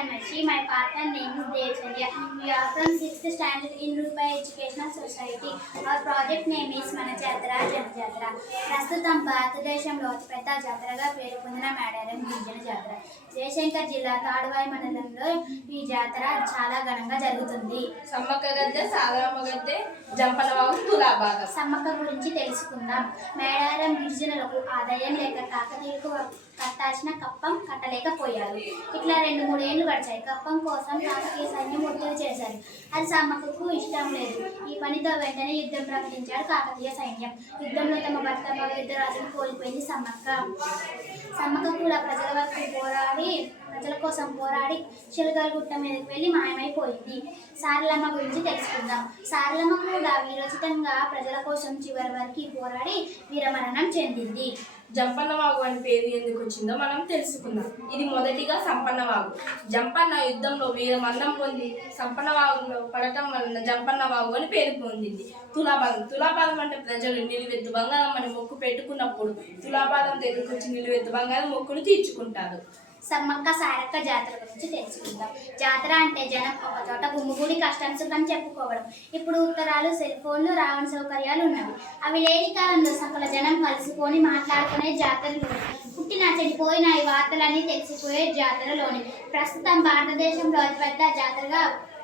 Tanmashi. My partner name is Devchandya. We are from 6th standard in Rupa Educational Society. Our project name is Mana Jatra Janajatra. ప్రస్తుతం భారతదేశంలో అతిపెద్ద జాతరగా పేరు పొందిన మేడారం గిరిజన జాతర జయశంకర్ జిల్లా తాడువాయి మండలంలో ఈ జాతర చాలా ఘనంగా జరుగుతుంది. సమ్మక్క గద్దె, సారలమ్మ గద్దె, జంపలవాగు, తులాభాగం. సమ్మక్క గురించి తెలుసుకుందాం. మేడారం గిరిజనులకు ఆదాయం లేక కాకతీయులకు కట్టాల్సిన కప్పం కట్టలేకపోయారు. ఇట్లా 2-3 ఏళ్ళు గడిచాయి. కప్పం కోసం కాకతీయ సైన్యం ఒత్తిడి చేశారు. అది సమ్మక్కకు ఇష్టం లేదు. ఈ పనితో వెంటనే యుద్ధం ప్రకటించాడు కాకతీయ సైన్యం. యుద్ధంలో తమ భర్త మగధరాజును కోల్పోయింది సమ్మక్క. సమ్మక్క కూడా ప్రజల కోసం పోరాడి చిలకల గుట్ట మీదకి వెళ్ళి మాయమైపోయింది. సారలమ్మ గురించి తెలుసుకుందాం. సారలమ్మ కూడా వీరోచితంగా ప్రజల కోసం చివరి వరకు పోరాడి వీరమరణం చెందింది. జంపన్నవాగు అని పేరు ఎందుకు వచ్చిందో మనం తెలుసుకుందాం. ఇది మొదటిగా సంపన్నవాగు. జంపన్న యుద్ధంలో వీరమరణం పొంది సంపన్నవాగులో పడటం వలన జంపన్నవాగు అని పేరు పొందింది. తులాభాగం అంటే ప్రజలు నిలువెత్తు బంగారం అని మొక్కు పెట్టుకున్నప్పుడు తులాభాగం దగ్గరకు వచ్చి నిలువెత్తు బంగారం మొక్కులు తీర్చుకుంటారు. సమ్మక్క సారక్క జాతర గురించి తెలుసుకుందాం. జాతర అంటే జనం ఒక చోట గుమ్ముగూడి కష్టం సుఖం చెప్పుకోవడం. ఇప్పుడు ఉత్తరాలు, సెల్ ఫోన్లు, రవాణా సౌకర్యాలు ఉన్నవి. అవి లేని కాలంలో సకల జనం కలుసుకొని మాట్లాడుకునే జాతరలోని పుట్టిన చెడిపోయిన ఈ వార్తలన్నీ తెలిసిపోయే జాతరలోని ప్రస్తుతం భారతదేశంలో అతిపెద్ద జాతరగా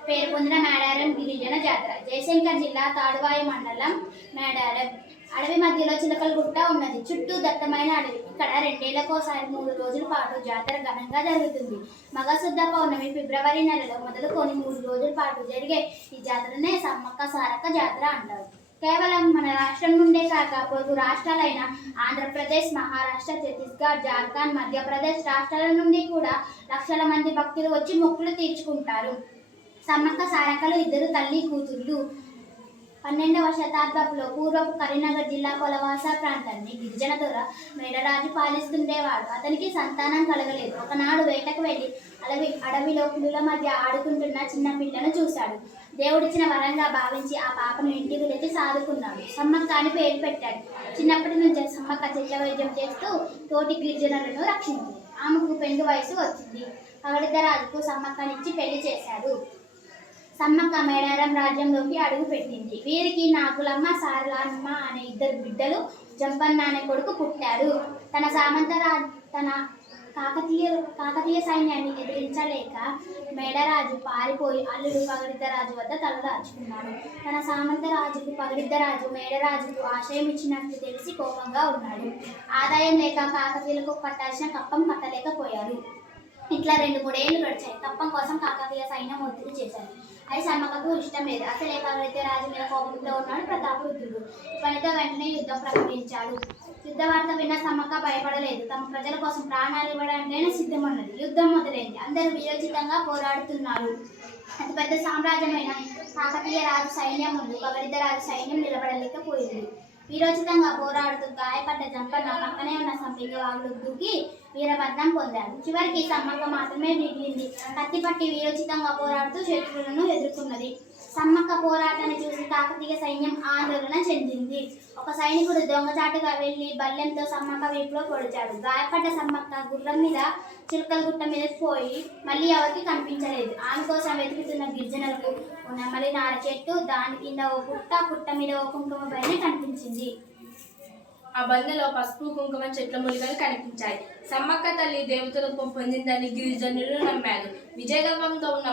పేరు పొందిన మేడారం గిరిజన జాతర జయశంకర్ జిల్లా తాడువాయి మండలం మేడారం అడవి మధ్యలో చిలకల గుట్ట ఉన్నది. చుట్టూ దట్టమైన అడవి. ఇక్కడ 2 ఏళ్లకోసారి 3 రోజుల పాటు జాతర ఘనంగా జరుగుతుంది. మగశుద్ధ పౌర్ణమి ఫిబ్రవరి నెలలో మొదలుకొని 3 రోజుల పాటు జరిగే ఈ జాతరనే సమ్మక్క సారక్క జాతర అంటారు. కేవలం మన రాష్ట్రం నుండే కాక పొరుగు రాష్ట్రాలైన ఆంధ్రప్రదేశ్, మహారాష్ట్ర, ఛత్తీస్గఢ్, జార్ఖండ్, మధ్యప్రదేశ్ రాష్ట్రాల నుండి కూడా లక్షల మంది భక్తులు వచ్చి మొక్కులు తీర్చుకుంటారు. సమ్మక్క సారక్కలు ఇద్దరు తల్లి కూతుర్లు. 12వ శతాబ్దంలో పూర్వపు కరీంనగర్ జిల్లా కొలవాస ప్రాంతాన్ని గిరిజన దొర మేడరాజు పాలిస్తుండేవాడు. అతనికి సంతానం కలగలేదు. ఒకనాడు వేటకు వెళ్ళి అడవిలో పులుల మధ్య ఆడుకుంటున్న చిన్న పిల్లను చూశాడు. దేవుడిచ్చిన వరంగా భావించి ఆ పాపను ఇంటికి తెచ్చి సాదుకున్నాడు. సమ్మక్క అని పేరు పెట్టాడు. చిన్నప్పటి నుంచే సమ్మక్క చెట్ల వైద్యం చేస్తూ తోటి గిరిజనులను రక్షించింది. ఆమెకు పెండు వయసు వచ్చింది. పగడిద్దరాజుకు సమ్మక్కనిచ్చి పెళ్లి చేశాడు. సమ్మక్క మేడారం రాజ్యంలోకి అడుగు పెట్టింది. వీరికి నాగులమ్మ, సారలమ్మ అనే 2 బిడ్డలు, జంపన్న అనే కొడుకు పుట్టాడు. తన కాకతీయ సైన్యాన్ని ఎదిరించలేక మేడరాజు పారిపోయి అల్లుడు పగడిద్దరాజు వద్ద తలదాచుకున్నాడు. తన సామంతరాజుకు పగడిద్దరాజు మేడరాజుకు ఆశయం ఇచ్చినట్లు తెలిసి కోపంగా ఉన్నాడు. ఆదాయం లేక కాకతీయులకు కట్టాల్సిన కప్పం కట్టలేకపోయారు. ఇట్లా 2-3 ఏళ్ళు గడిచాయి. కప్పం కోసం కాకతీయ సైన్యం ఒత్తిడి చేశారు. అది సమ్మక్కకు ఇష్టం లేదు. అసలే పగడిద్దరాజు మీద కోపంతో ఉన్నాడు ప్రతాపరుద్రుడు. ఈ పనితో వెంటనే యుద్ధం ప్రకటించాడు. యుద్ధ వార్త విన్న సమ్మక్క భయపడలేదు. తమ ప్రజల కోసం ప్రాణాలు ఇవ్వడానికైనా సిద్ధమన్నది. యుద్ధం మొదలైంది. అందరూ వీరోచితంగా పోరాడుతున్నారు. అతిపెద్ద సామ్రాజ్యమైన కాకతీయ రాజు సైన్యం ముందు పగడిద్దరాజు సైన్యం నిలబడలేకపోయింది. వీరోచితంగా పోరాడుతూ గాయపడ్డ జంపన్న పక్కనే ఉన్న సంపిగ వాగులు దూకి వీరమరణం పొందాడు. చివరికి సమ్మక్క మాత్రమే మిగిలింది. కత్తి పట్టి వీరోచితంగా పోరాడుతూ శత్రువులను ఎదుర్కొన్నది. సమ్మక్క పోరాటాన్ని చూసి కాకతీయ సైన్యం ఆందోళన చెందింది. ఒక సైనికుడు దొంగచాటుగా వెళ్లి బల్లెంతో సమ్మక్క వీపులో పొడిచాడు. గాయపడ్డ సమ్మక్క గుర్రం మీద చిలకల గుట్ట మీద పోయి మళ్ళీ ఎవరికి కనిపించలేదు. ఆమె కోసం వెతుకుతున్న గిరిజనులకు నెమలి నార చెట్టు, దాని కింద ఓ పుట్ట మీద ఓ కుంకుమ పైన కనిపించింది. ఆ బందెలో పసుపు, కుంకుమ చెట్ల మూలికలు కనిపించాయి. సమ్మక్క తల్లి దేవతలకు పొందిందని గిరిజనులు నమ్మారు. విజయగర్వంతో ఉన్న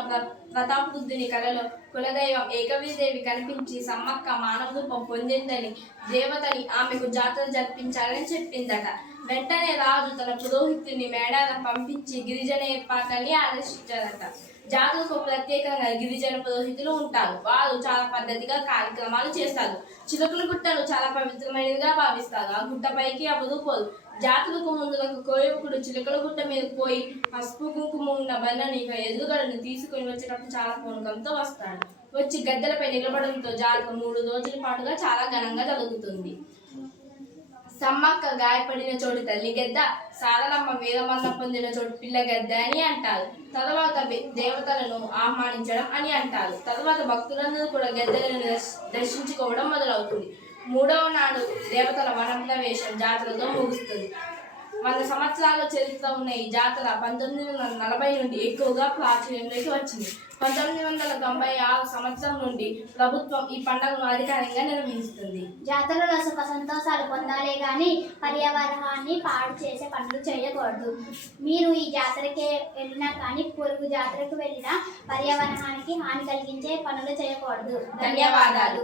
ప్రతాపరుద్రుని కలలో కులదైవం ఏకవీదేవి కనిపించి సమ్మక్క మానవ రూపం పొందిందని దేవతని ఆమెకు జాతర జరిపించాలని చెప్పిందట. వెంటనే రాజు తన పురోహితుని మేడారం పంపించి గిరిజన ఏర్పాట్లని ఆదేశించారట. జాతరకు ప్రత్యేకంగా గిరిజన పురోహితులు ఉంటారు. వారు చాలా పద్ధతిగా కార్యక్రమాలు చేస్తారు. చిలకల గుట్టను చాలా పవిత్రమైనదిగా భావిస్తారు. ఆ గుట్టపైకి ఎవరు పోరు. జాతరకు ముందులకు కోయకుడు చిలకల గుట్ట మీద పోయి పసుపు కుంకుమ ఉన్న బండని ఎదురుగడను తీసుకుని వచ్చేటప్పుడు చాలా పూనకంతో వస్తాడు. వచ్చి గద్దెలపై నిలబడంతో జాతర 3 రోజుల పాటుగా చాలా ఘనంగా జరుగుతుంది. సమ్మక్క గాయపడిన చోటు తల్లి గద్ద, సారలమ్మ వీరమరణం పొందిన చోటు పిల్ల గద్ద అని అంటారు. తర్వాత దేవతలను ఆహ్వానించడం అని అంటారు. తర్వాత భక్తులందరూ కూడా గద్దెలను దర్శించుకోవడం మొదలవుతుంది. 3వ నాడు దేవతల వన ప్రవేశం జాతరతో ముగుస్తుంది. 100 సంవత్సరాల చరిత్ర ఉన్న ఈ జాతర 1940 నుండి ఎక్కువగా ప్రాచుర్యంలోకి వచ్చింది. 1996 సంవత్సరం నుండి ప్రభుత్వం ఈ పండుగను అధికారికంగా నిర్వహిస్తుంది. జాతరలో సుఖ సంతోషాలు పొందాలే కానీ పర్యావరణాన్ని పాడు చేసే పనులు చేయకూడదు. మీరు ఈ జాతరకి వెళ్ళినా కానీ పొరుగు జాతరకు వెళ్ళినా పర్యావరణానికి హాని కలిగించే పనులు చేయకూడదు. ధన్యవాదాలు.